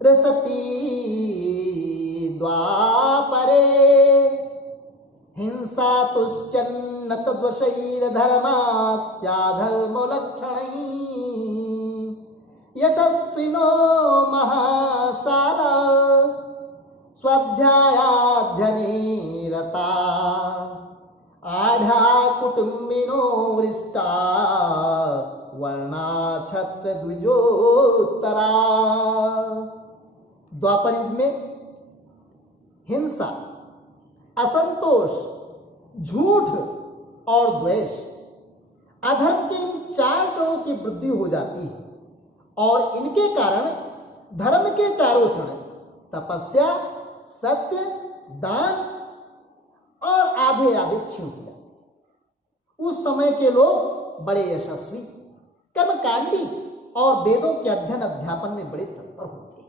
रसति द्वापरे हिंसा तुश्चन्न तद्वशैर्धर्मास्याधर्मलक्षणैः यशस्विनो महाशाला स्वाध्यायाध्ययने रता आढ्या कुटुम्बिनो वृष्टा वर्णा छत्र द्विजोत्तरा। द्वापर युग में हिंसा, असंतोष, झूठ और द्वेष, अधर्म के इन चार चरणों की वृद्धि हो जाती है और इनके कारण धर्म के चारों चरण तपस्या, सत्य, दान और आधे आधे क्षीण हो जाते हैं। उस समय के लोग बड़े यशस्वी, कर्मकांडी और वेदों के अध्ययन अध्यापन में बड़े तत्पर होते हैं।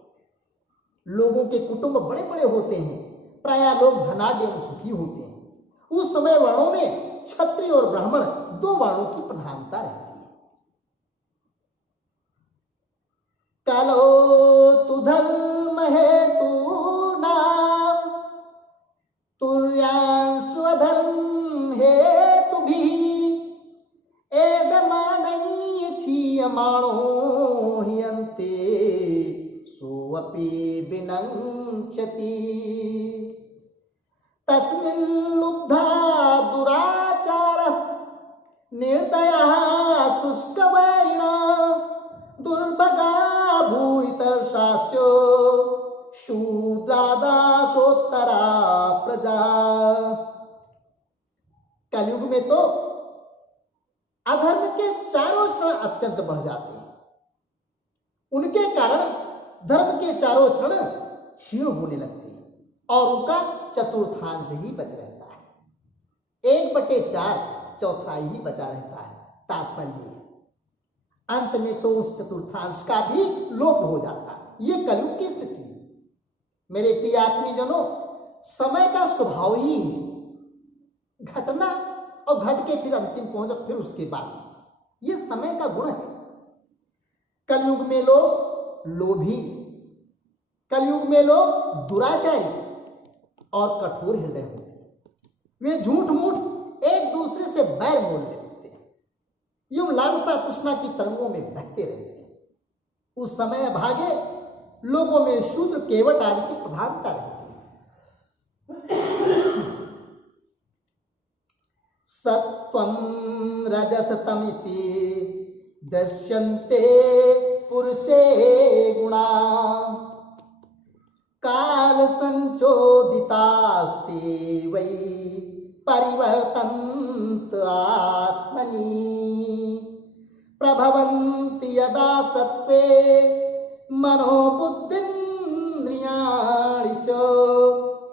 लोगों के कुटुंब बड़े बड़े होते हैं, प्रायः लोग धनाढ्य एवं सुखी होते हैं। उस समय वर्णों में क्षत्रिय और ब्राह्मण दो वर्णों की प्रधानता रहती है। कालो तु धर्म हेतु नाम तुर्यांशु अधर्म हेतु भी एदमानय क्षीयमाणो ह्यन्ते सोऽपि विनङ्क्षति तस्मिन् लुब्धा दुराचारः निर्दयः शुष्कवैरिणः दुर्भगा भूरितर्षास्यो शूद्रादासोत्तरा प्रजा। कलयुग में तो अधर्म के चारों चरण अत्यंत बढ़ जाते हैं। उनके कारण धर्म के चारों चरण क्षीण होने लगते हैं और उनका चतुर्थांश ही बच रहता है। 1/4 चौथाई ही बचा रहता है। तात्पर्य अंत में तो उस चतुर्थांश का भी लोप हो जाता है। ये कलयुग की स्थिति है। मेरे प्रिय आत्मीजनों, समय का स्वभाव ही है घटना और घट के फिर अंतिम पहुंच, फिर उसके बाद ये समय का गुण है। कलयुग में लोग लोभी, कलयुग में लोग दुराचारी और कठोर हृदय होते हैं। वे झूठ मूठ एक दूसरे से बैर मोल लेते हैं, यूं लालसा तृष्णा की तरंगों में बहते रहते हैं। उस समय भागे लोगों में शूद्र केवट आदि की प्रधानता रहती है। सत्वं रजसतमिति दृश्यन्ते पुरुषे गुणा काल संचोदितास्ते वै परिवर्तन्त आत्मनि प्रभवन्ति यदा सत्त्वे मनोबुद्धिन्द्रियाणि च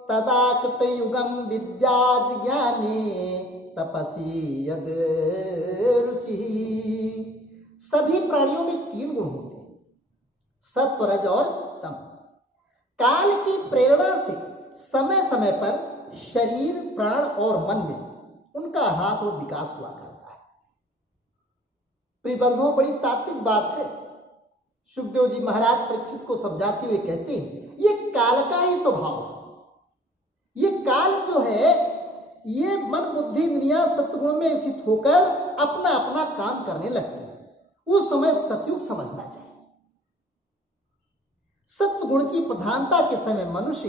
तदा कृतयुगं विद्याज्ञाने तपसि यद रुचि। सभी प्राणियों में 3 गुण होते हैं, सत्व, रज और तम। काल की प्रेरणा से समय समय पर शरीर, प्राण और मन में उनका ह्रास और विकास हुआ करता है। प्रिबंधों, बड़ी तात्विक बात है। सुखदेव जी महाराज परीक्षित को समझाते हुए कहते हैं, ये काल का ही स्वभाव है। ये काल जो है, ये मन बुद्धि इंद्रियां सत्गुण में स्थित होकर अपना अपना काम करने लगते हैं। उस समय सतयुग समझना चाहिए। सत्गुण की प्रधानता के समय मनुष्य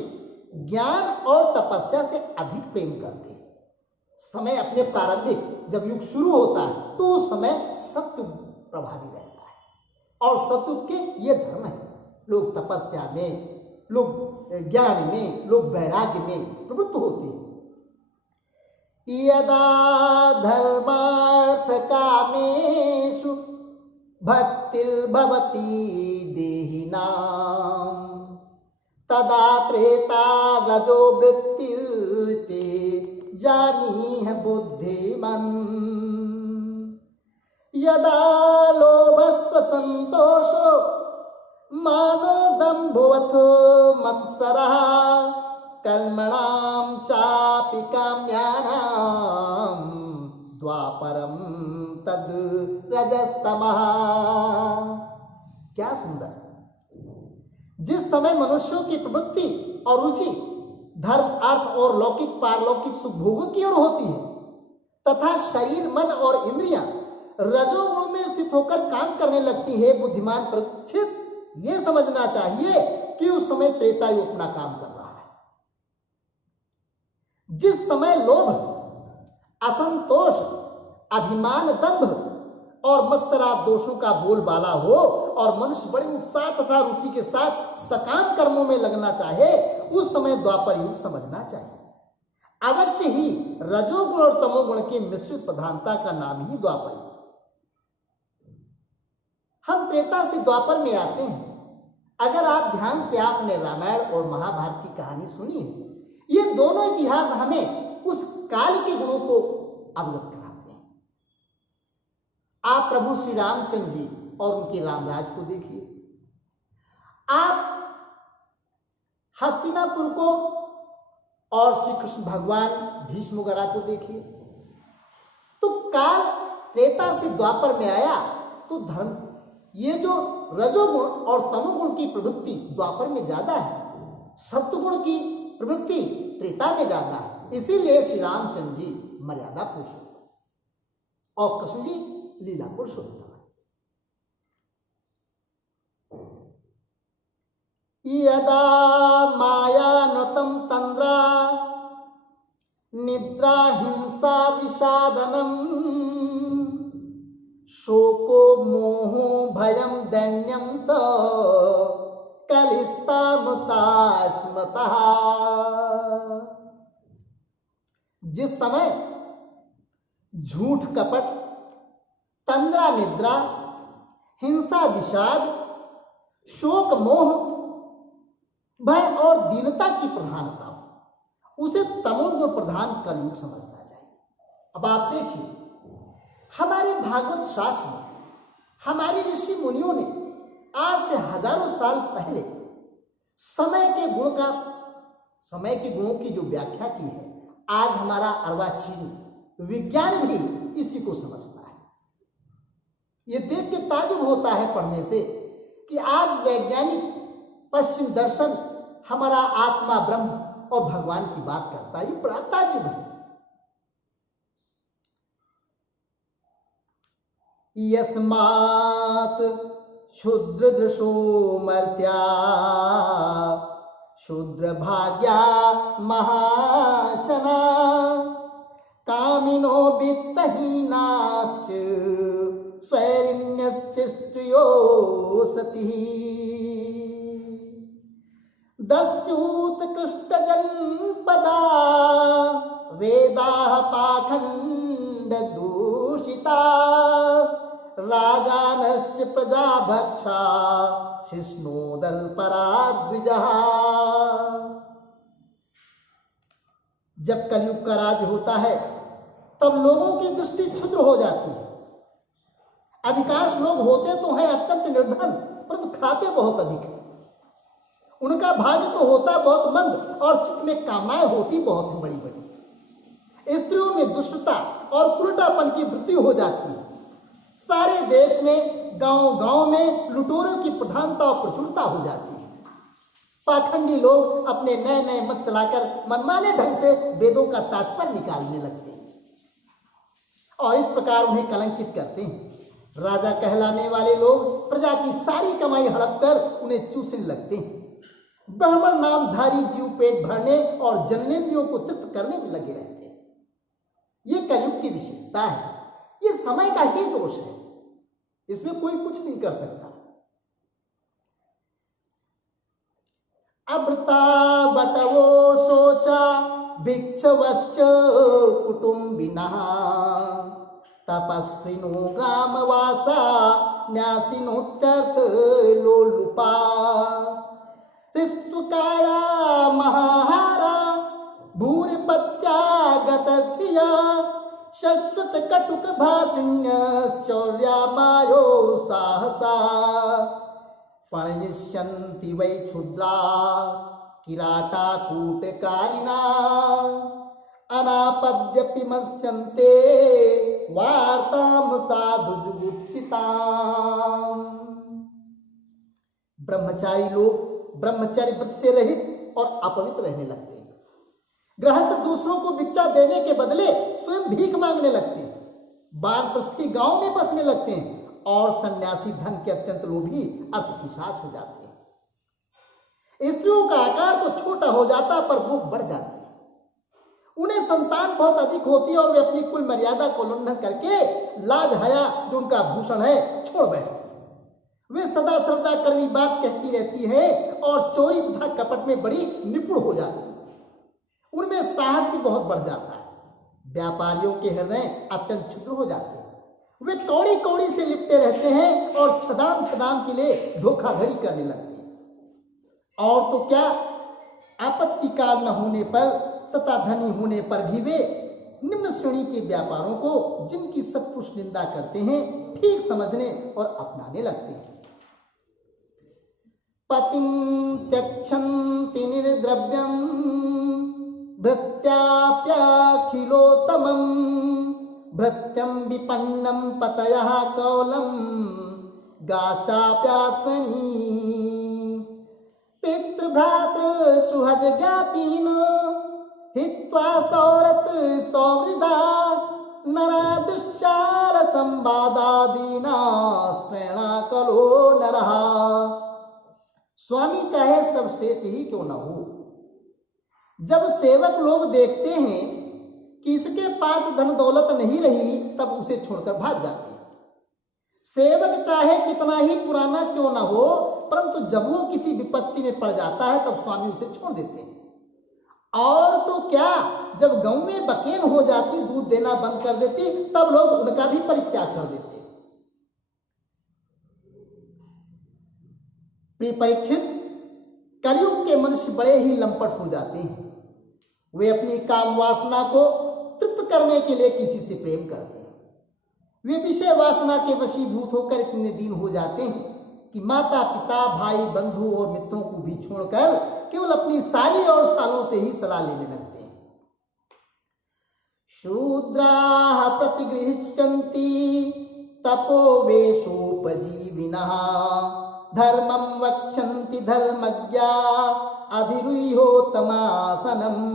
ज्ञान और तपस्या से अधिक प्रेम करते हैं। समय अपने प्रारंभिक जब युग शुरू होता है तो उस समय सत्युग प्रभावी रहता है और सत्युग के ये धर्म है। लोग तपस्या में, लोग ज्ञान में, लोग वैराग्य में प्रवृत्त होते हैं। यदा धर्मार्थ कामेषु भक्तिर्भवति देहिनां तदा त्रेता रजो वृत्तिर्ते जानीह बुद्धिमन् यदा लोभस्त्व संतोषो मानो दम्भोऽथो मत्सरः कर्मणां चापि काम्यानां द्वापरं तद् रजस्तमः। क्या सुंदर! जिस समय मनुष्यों की प्रवृत्ति और रुचि धर्म, अर्थ और लौकिक पारलौकिक सुख भोगों की ओर होती है तथा शरीर, मन और इंद्रियां रजोगुण में स्थित होकर काम करने लगती है, बुद्धिमान परीक्षित ये समझना चाहिए कि उस समय त्रेता युग अपना काम कर रहा है। जिस समय लोभ, असंतोष, अभिमान, दंभ और मत्सराद दोषों का बोलबाला हो और मनुष्य बड़े उत्साह तथा रुचि के साथ सकाम कर्मों में लगना चाहे, उस समय द्वापर युग समझना चाहिए। अवश्य ही रजोगुण और तमोगुण की मिश्रित प्रधानता का नाम ही द्वापर युग। हम त्रेता से द्वापर में आते हैं। अगर आप ध्यान से आपने रामायण और महाभारत की कहानी सुनी है, ये दोनों इतिहास हमें उस काल के गुणों को अवगत कराते हैं। आप प्रभु श्री रामचंद्र जी और उनके रामराज को देखिए, आप हस्तिनापुर को और श्री कृष्ण भगवान भीष्म वगैरह को देखिए। तो काल त्रेता से द्वापर में आया तो धर्म, ये जो रजोगुण और तमोगुण की प्रवृत्ति द्वापर में ज्यादा है, सत्वगुण की प्रवृत्ति त्रेता में ज्यादा है। इसीलिए श्री रामचंद्र जी मर्यादा पुरुषोत्तम और कृष्ण जी लीला पुरुषोत्तम। यदा मायानृतं तन्द्रा निद्रा हिंसा विषादनम शोको मोहो भयं दैन्यं स कलिस्तामसा स्मतः। जिस समय झूठ कपट, तंद्रा निद्रा, हिंसा विषाद, शोक मोह, भय और दीनता की प्रधानता हो, उसे तमोगुण प्रधान कलयुग समझना चाहिए। अब आप देखिए, हमारे भागवत शास्त्र में हमारे ऋषि मुनियों ने आज से हजारों साल पहले समय के गुणों की जो व्याख्या की है, आज हमारा अर्वाचीन विज्ञान भी इसी को समझता है। ये देख के ताज्जुब होता है पढ़ने से कि आज वैज्ञानिक पश्चिम दर्शन हमारा आत्मा, ब्रह्म और भगवान की बात करता है। ये बड़ा ताज्जुब है। यस्मात् क्षुद्रदृशो मर्त्या शूद्रभाग्या महाशना कामिनो वित्तहीनाश्च स्वैरिण्यश्च स्त्रियो सतिः दस्युत्कृष्टजनपदा वेदाः पाखण्डदूषिता राजानस्य प्रजाभक्षा शिष्णोदलपराद्विजः। जब कलयुग का राज होता है तब लोगों की दृष्टि क्षुद्र हो जाती है। अधिकांश लोग होते तो हैं अत्यंत निर्धन, परंतु खाते बहुत अधिक है। उनका भाग्य तो होता बहुत मंद और चित्त में कामनाएं होती बहुत बड़ी बड़ी। स्त्रियों में दुष्टता और कुलटापन की वृद्धि हो जाती है। सारे देश में, गांव-गांव में लुटेरों की प्रधानता और प्रचुरता हो जाती है। पाखंडी लोग अपने नए नए मत चलाकर मनमाने ढंग से वेदों का तात्पर्य निकालने लगते हैं और इस प्रकार उन्हें कलंकित करते हैं। राजा कहलाने वाले लोग प्रजा की सारी कमाई हड़प कर उन्हें चूसने लगते हैं। ब्राह्मण नामधारी जीव पेट भरने और जन्नेंद्रियों को तृप्त करने में लगे रहते हैं। ये कलयुग की विशेषता है। ये समय का ही दोष है, इसमें कोई कुछ नहीं कर सकता। अभृता बटवो शोचा भिक्षवश्च कुटुंबिनः तपस्विनो ग्रामवासा न्यासिनोत्यर्थ लोलुपा ऋस्वकाया महाहारा भूरिपत्यागतश्रिया शश्वत कटुक भाषिण्यश्चौर्यामायो साहसा फणयिष्यन्ति वै क्षुद्रा किराटाकूटकारिणा अनापद्यपि मत्स्यन्ते वार्तां साधु जुगुप्सिताम्। ब्रह्मचारी लोग ब्रह्मचर्य व्रत से रहित और अपवित्र रहने लगते हैं। गृहस्थ दूसरों को भिक्षा देने के बदले स्वयं भीख मांगने लगते हैं, वानप्रस्थी गांव में बसने लगते हैं और सन्यासी धन के अत्यंत लोभी अर्थपिशाच हो जाते हैं। स्त्रियों का आकार तो छोटा हो जाता पर भूख बढ़ जाती है। उन्हें संतान बहुत अधिक होती है और वे अपनी कुल मर्यादा को उल्लंघन करके लाज हया जो उनका भूषण है छोड़ बैठते हैं। वे सदा सर्वदा कड़वी बात कहती रहती है और चोरी तथा कपट में बड़ी निपुण हो जाती है। उनमें साहस भी बहुत बढ़ जाता है। व्यापारियों के हृदय अत्यंत क्षुद्र हो जाते हैं। वे कौड़ी कौड़ी से लिपटे रहते हैं और छदाम छदाम के लिए धोखाधड़ी करने लगते हैं। और तो क्या, आपत्ति काल न होने पर तथा धनी होने पर भी वे निम्न श्रेणी के व्यापारों को, जिनकी सत्पुरुष निंदा करते हैं, ठीक समझने और अपनाने लगते हैं। पतिं त्यक्षन्ति निर्द्रव्यं भृत्याप्याखिलोत्तमं भृत्यं विपन्नं पतयः कौलं गाचाप्यास्मनि पितृभ्रातृ सुहज ज्ञातीनो हित्वा सौरत सौवृदा नरा दुश्चाल संवादादीना स्त्रेणा कलो नरः। स्वामी चाहे सब सेठ ही क्यों न हो, जब सेवक लोग देखते हैं कि इसके पास धन दौलत नहीं रही तब उसे छोड़कर भाग जाते हैं। सेवक चाहे कितना ही पुराना क्यों न हो, परंतु जब वो किसी विपत्ति में पड़ जाता है तब स्वामी उसे छोड़ देते हैं। और तो क्या, जब गांव में बकेन हो जाती, दूध देना बंद कर देती, तब लोग उनका भी परित्याग कर देते। प्रिय परीक्षित, कलयुग के मनुष्य बड़े ही लंपट हो जाते हैं। वे अपनी काम वासना को तृप्त करने के लिए किसी से प्रेम करते हैं। वे विषय वासना के वशीभूत होकर इतने दीन हो जाते हैं कि माता पिता भाई बंधु और मित्रों को भी छोड़कर केवल अपनी साली और सालों से ही सलाह लेने लगते हैं। शूद्राः प्रतिगृह्यन्ति तपोवेशोपजीविनः धर्मं वक्षन्ति धर्मज्ञा अधिरुह्योत्तमासनम्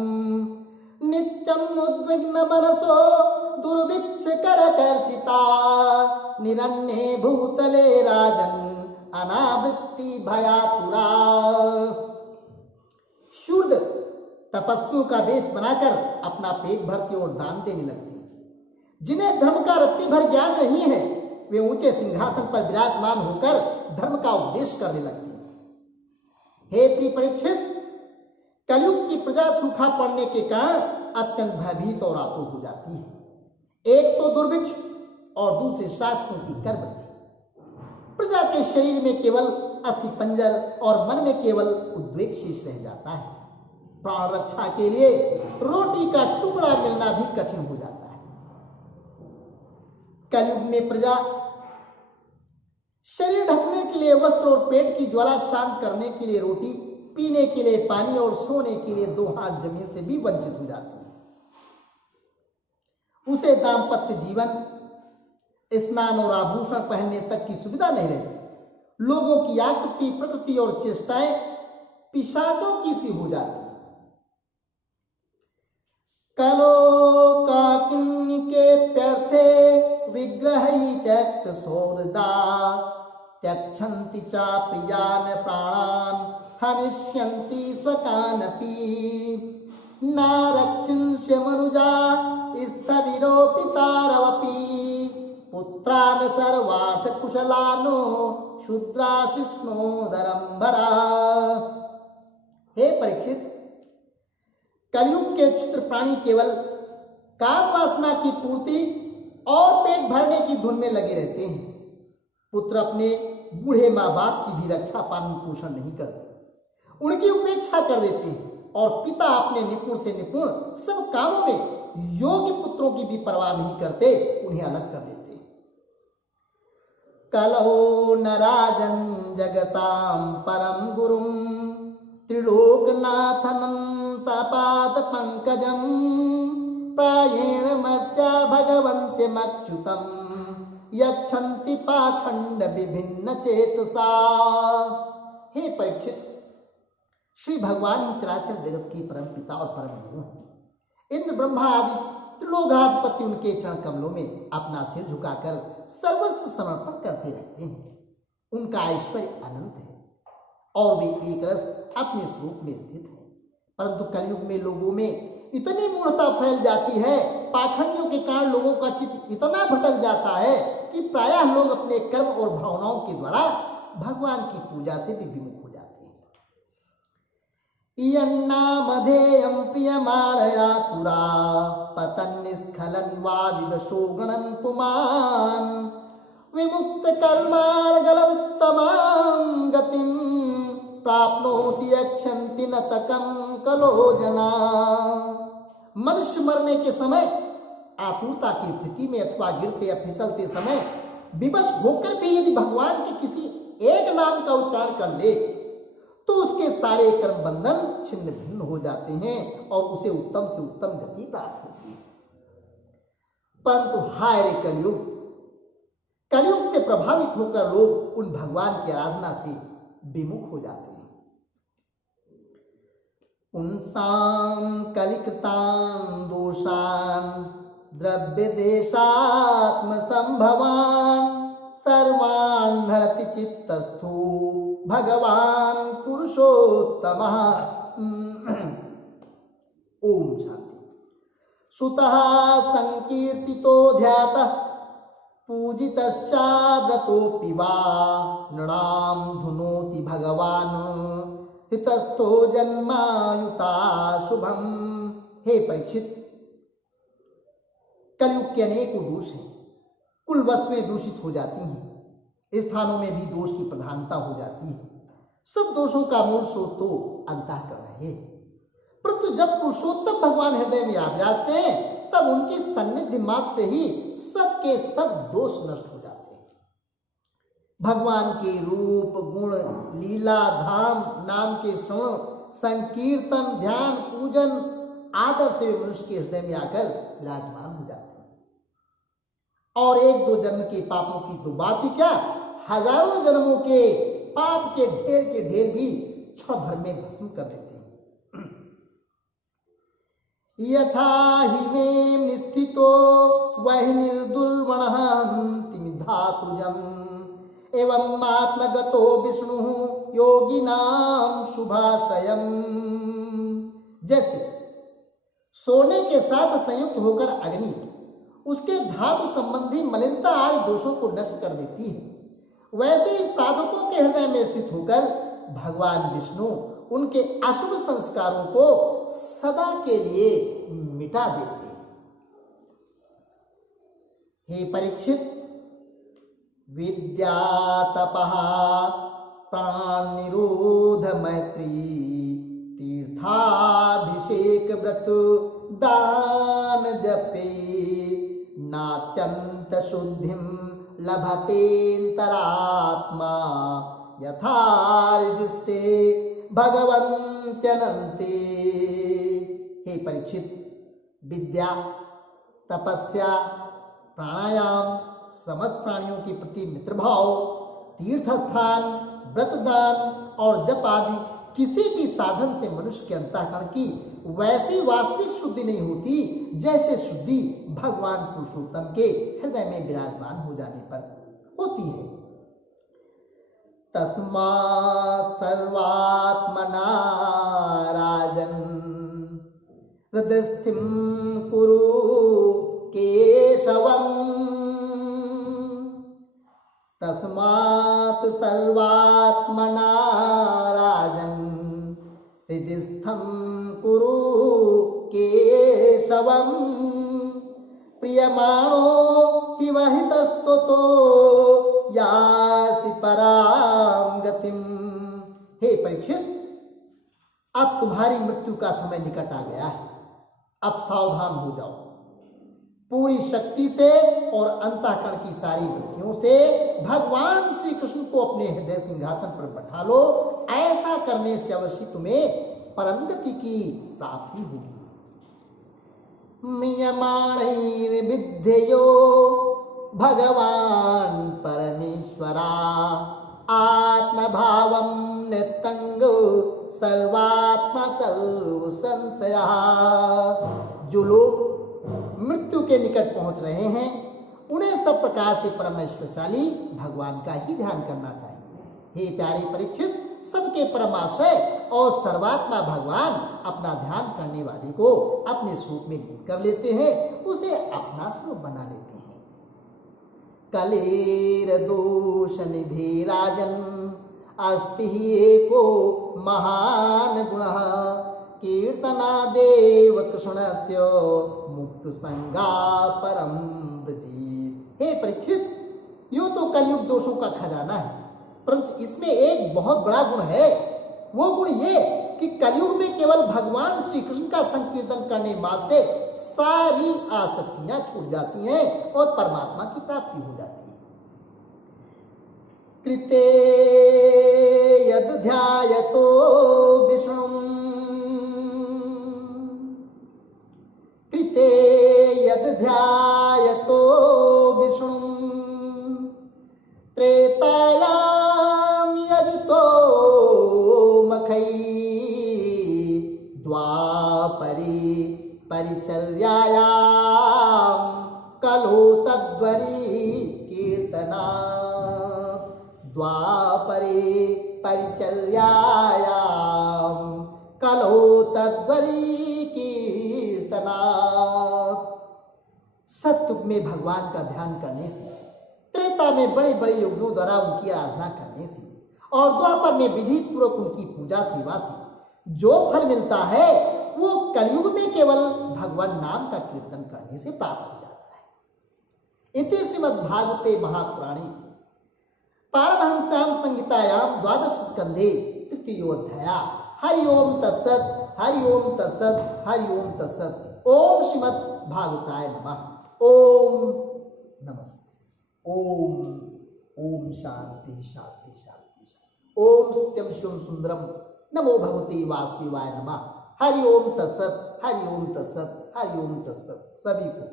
नित्यम् उद्विग्न मनसो दुर्भिक्षकरकर्षिता निरन्ये भूतले राजन् अनावृष्टि भयातुरा। शूद्र तपस्वियों का वेश बनाकर अपना पेट भरते और दान देने लगते हैं। जिन्हें धर्म का रत्ती भर ज्ञान नहीं है, वे ऊंचे सिंहासन पर विराजमान होकर धर्म का उपदेश करने लगते हैं। हे प्रिय परीक्षित, कलयुग की प्रजा सूखा पड़ने के कारण अत्यंत भयभीत और आतुर हो जाती है। एक तो दुर्भिक्ष और दूसरे शासकों की करवृत्ति। प्रजा के शरीर में केवल अस्थि पंजर और मन में केवल उद्वेग शेष रह जाता है। प्राण रक्षा के लिए रोटी का टुकड़ा मिलना भी कठिन हो जाता है। कलयुग में प्रजा शरीर ढकने के लिए वस्त्र और पेट की ज्वाला शांत करने के लिए रोटी, पीने के लिए पानी और सोने के लिए 2 हाथ जमीन से भी वंचित हो जाती है। उसे दाम्पत्य जीवन, स्नान और आभूषण पहनने तक की सुविधा नहीं रहती। लोगों की आकृति, प्रकृति और चेष्टाएं पिशाचों की सी हो जाती। कलोकाकिन्निके प्यर्थे विग्रहै त्यक्त सौरदा त्यक्षन्ति चा प्रियान् प्राणान् हनिष्यन्ति स्वकानपि नारक्षिंस्य मनुजा स्थविरोपितारवपि पुत्रान् सर्वार्थ कुशलानो शूद्राशिष्णोदरंभरा। हे परीक्षित, कलयुग के क्षुद्र प्राणी केवल काम वासना की पूर्ति और पेट भरने की धुन में लगे रहते हैं। पुत्र अपने बूढ़े माँ बाप की भी रक्षा पालन पोषण नहीं करते, उनकी उपेक्षा कर देते हैं। और पिता अपने निपुण से निपुण सब कामों में योग्य पुत्रों की भी परवाह नहीं करते, उन्हें अलग कर देते। कलौ न राजन् जगतां परम गुरुं त्रिलोकनाथनंतपाद पंकजं प्रायेण मर्त्या भगवन्त्यमच्युतं यच्छन्ति पाखंड विभिन्न चेतसा। हे परीक्षित, श्री भगवान ही चराचर जगत के परम पिता और परम गुरु हैं। इंद्र ब्रह्मा आदि त्रिलोकाधिपति उनके चरण कमलों में अपना सिर झुकाकर सर्वस्व समर्पण करते रहते हैं। उनका ऐश्वर्य अनंत है और वे एक रस अपने स्वरूप में स्थित है। परंतु कलयुग में लोगों में इतनी मूढ़ता फैल जाती है, पाखंडियों के कारण लोगों का चित्त इतना भटक जाता है कि प्रायः लोग अपने कर्म और भावनाओं के द्वारा भगवान की पूजा से भी विमुख हो जाते हैं। इयन्नामधेयं प्रियमाणया तुरा पतन निस्खलन वा विवशो गणन पुमान् विमुक्त कर्मार्गल उत्तमां गतिं प्राप्नोति यक्षन्ति न तकं कलो जना। मनुष्य मरने के समय आतुरता की स्थिति में अथवा गिरते या फिसलते समय विवश होकर भी यदि भगवान के किसी एक नाम का उच्चारण कर ले तो उसके सारे कर्म बंधन छिन्न भिन्न हो जाते हैं और उसे उत्तम से उत्तम गति प्राप्त होती है। परंतु हाय रे कलयुग, कलयुग से प्रभावित होकर लोग उन भगवान की आराधना से विमुख हो जाते हैं। पुंसां कलिकृतान् दोषान् द्रव्य देशात्म संभवान् सर्वान् हरति चित्तस्थो भगवान पुरुषोत्तमः। ओम शांति। सुतः संकीर्तितो ध्यातः पूजितश्चाद्रतोऽपि वा नृणां धुनोति भगवान् हितस्थो जन्मायुता शुभम। हे परीक्षित, कलयुग के अनेकों दोष हैं। कुल वस्तुएं दूषित हो जाती हैं, स्थानों में भी दोष की प्रधानता हो जाती है। सब दोषों का मूल स्रोत तो अंतःकरण है। परंतु जब पुरुषोत्तम भगवान हृदय में आ विराजते हैं तब उनकी सन्निधि मात्र से ही सबके सब दोष नष्ट हो जाते हैं। भगवान के रूप, गुण, लीला, धाम, नाम के श्रवण, संकीर्तन, ध्यान, पूजन, आदर से मनुष्य के हृदय में आकर विराजमान हो जाते हैं और एक दो जन्म के पापों की तो बात ही क्या, हजारों जन्मों के पाप के ढेर भी क्षण भर में भस्म कर देते हैं। यथा हि मे निस्थितो वह निर्दुर्वणः धातुजम् एवं आत्मगतो विष्णु योगिनां शुभाशयम्। जैसे सोने के साथ संयुक्त होकर अग्नि उसके धातु संबंधी मलिनता आदि दोषों को नष्ट कर देती है, वैसे ही साधकों के हृदय में स्थित होकर भगवान विष्णु उनके अशुभ संस्कारों को सदा के लिए मिटा देते हैं। हे परीक्षित, विद्या तपः प्राण निरोध मैत्री तीर्थाभिषेक व्रत दान जपे नात्यंत शुद्धिं लभतेन्तरात्मा यथा हृदिस्ते भगवन्त्यनन्ते। हे परीक्षित, विद्या, तपस्या, प्राणायाम, समस्त प्राणियों के प्रति मित्रभाव, तीर्थ स्थान, व्रतदान और जप आदि किसी भी साधन से मनुष्य के अंतःकरण की वैसी वास्तविक शुद्धि नहीं होती जैसे शुद्धि भगवान पुरुषोत्तम के हृदय में विराजमान हो जाने पर होती है। तस्मात् सर्वात्मना राजन् हृदयस्थिं कुरु केशवम्। तस्मात् सर्वात्मना राजन् हृदयस्थं कुरु केशवम् प्रियमाणो हि वहितस्ततो यासि परां गतिम्। हे परीक्षित, अब तुम्हारी मृत्यु का समय निकट आ गया है। अब सावधान हो जाओ। पूरी शक्ति से और अंतःकरण की सारी वृत्तियों से भगवान श्री कृष्ण को अपने हृदय सिंहासन पर बैठा लो। ऐसा करने से अवश्य तुम्हें परम गति की प्राप्ति होगी। नियमाणैर्विद्ययो भगवान परमेश्वरा आत्मभावं नित्यं स सर्वात्मा सर्व संशय। जो लोग मृत्यु के निकट पहुंच रहे हैं उन्हें सब प्रकार से परमेश्वरशाली भगवान का ही ध्यान करना चाहिए। हे प्यारे परीक्षित, सबके परमाश्रय और सर्वात्मा भगवान अपना ध्यान करने वाले को अपने स्वरूप में लीन कर लेते हैं, उसे अपना स्वरूप बना लेते हैं। कलेर दोष निधि राजन अस्ति एको महान गुणः कीर्तना देव कृष्णस्य मुक्त संगा परम ब्रजीत। हे परीक्षित, यूं तो कलयुग दोषों का खजाना है, परंतु इसमें एक बहुत बड़ा गुण है। वो गुण ये कि कलयुग में केवल भगवान श्री कृष्ण का संकीर्तन करने मात्र से सारी आसक्तियां छूट जाती हैं और परमात्मा की प्राप्ति हो जाती है। कृते यद ध्यायतो विष्णुं कृते यद ध्यायतो विष्णुं त्रेतायां यदितो मखै द्वापरे परिचर्यायां कलो तद्वरी कीर्तना। द्वापरे परिचर्यायां कलो तद्वरी कीर्तना। सतयुग में भगवान का ध्यान करने से, त्रेता में बड़े बड़े योगियों द्वारा उनकी आराधना करने से और द्वापर में विधि पूर्वक उनकी पूजा सेवा से जो फल मिलता है वो कलयुग में केवल भगवान नाम का कीर्तन करने से प्राप्त हो जाता है। इति श्रीमद्भागवते महापुराणे पारमहंस्यां संहितायां द्वादश स्कंधे तृतीयोऽध्यायः। हरि ओम तत्सत्, हरि ओम तत्सत्, हरि ओम तत्सत्। ओम श्रीमद्भागवताय नमः। ओम नमस्ते। ओम ओम शांति शांति शांति शांति। ओम सत्यम शिवम सुंदरम। नमो भगवते वासुदेवाय नमः। हरि ओम तत्सत्, हरि ओम तत्सत्, हरि ओम तत्सत्। सभी को